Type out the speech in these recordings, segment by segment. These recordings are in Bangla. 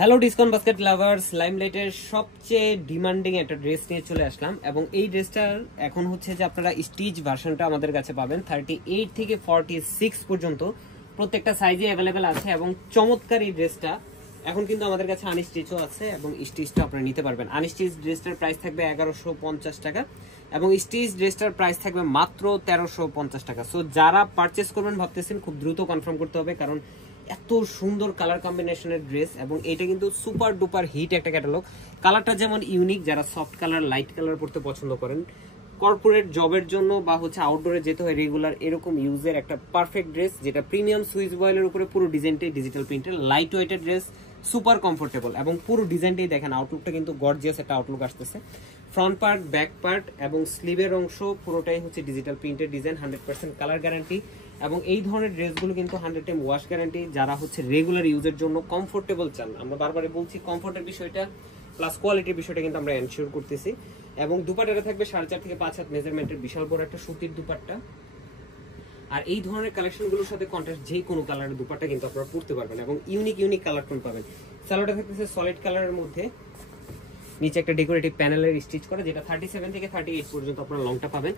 হ্যালো ডিসকাউন্ট বাস্কেট লাভার্স, লাইমলাইটের সবচেয়ে ডিমান্ডিং একটা ড্রেস নিয়ে চলে আসলাম এবং এই ড্রেসটার এখন হচ্ছে যে আপনারা স্টিচ ভার্সনটা আমাদের কাছে পাবেন 38 থেকে 46 পর্যন্ত প্রত্যেকটা সাইজে অ্যাভেলেবেল আছে এবং চমৎকার এই ড্রেসটা এখন কিন্তু আমাদের কাছে আনস্টিচও আছে এবং স্টিচটা আপনারা নিতে পারবেন। আনস্টিচ ড্রেসটার প্রাইস থাকবে 1150 টাকা এবং স্টিচ ড্রেসটার প্রাইস থাকবে মাত্র 1350 টাকা। সো যারা পারচেস করবেন ভাবতেছেন খুব দ্রুত কনফার্ম করতে হবে, কারণ এত সুন্দর কালার কম্বিনেশনের ড্রেস এবং এটা কিন্তু সুপার ডুপার হিট একটা ক্যাটালগ। কালারটা যেমন ইউনিক, যারা সফট কালার লাইট কালার পড়তে পছন্দ করেন, কর্পোরেট জবের জন্য বা হচ্ছে আউটডোরে যেতে হয় রেগুলার, এরকম ইউজের একটা পারফেক্ট ড্রেস, যেটা প্রিমিয়াম সুইচ বয়েলের উপরে পুরো ডিজাইনটাই ডিজিটাল প্রিন্টের, লাইট ওয়েটের ড্রেস, সুপার কমফোর্টেবল এবং পুরো ডিজাইনটাই দেখেন আউটলুকটা কিন্তু গর্জিয়াস একটা আউটলুক আসতেছে। ফ্রন্ট পার্ট, ব্যাক পার্ট এবং স্লিভের অংশ পুরোটাই হচ্ছে ডিজিটাল প্রিন্টের ডিজাইন, 100% কালার গ্যারান্টি এবং এই ধরনের ড্রেসগুলো কিন্তু 100 টাইম ওয়াশ গ্যারান্টি। যারা হচ্ছে রেগুলার ইউজের জন্য কমফোর্টেবল চান, আমরা বারবারই বলছি কমফোর্টের বিষয়টা প্লাস কোয়ালিটির বিষয়টা কিন্তু আমরা এনশিওর করতেছি। এবং দুপাট্টাটা থাকবে 4.5 থেকে 5 হাত মেজারমেন্টের বিশাল বড় একটা সুতির দুপাট্টা। আর এই ধরনের কালেকশনগুলোর সাথে কন্ট্রাস্ট যে কোনো কালারের দুপাট্টা কিন্তু আপনারা পরতে পারবেন এবং ইউনিক কালার টোন পাবেন। সালোয়ারটা থাকতেছে সলিড কালারের মধ্যে, নিচে একটা ডেকোরেটিভ প্যানেলের স্টিচ করা, যেটা 37 থেকে 38 পর্যন্ত আপনারা লংটা পাবেন।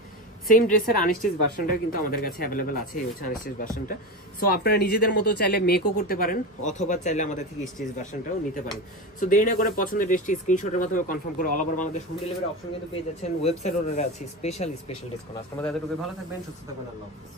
সেম ড্রেসের আনস্টিচ ভার্সনটা কিন্তু আমাদের কাছে অ্যাভেলেবেল আছে, এই হচ্ছে আনস্টিচ ভার্সনটা। সো আপনারা নিজেদের মতো চাইলে মেকও করতে পারেন অথবা চাইলে আমাদের থেকে স্টিচ ভার্সনটাও নিতে পারেন। সো দেরি না করে পছন্দের ড্রেসটি স্ক্রিনশটের মাধ্যমে কনফার্ম করে all over Bangladesh home delivery option কিন্তু পেয়ে যাচ্ছেন। ওয়েবসাইট অর্ডারে আছে স্পেশাল ডিসকাউন্ট। আজকে আমাদের এতটুকু, ভালো থাকবেন, সুস্থ থাকবেন, আল্লাহ হাফেজ।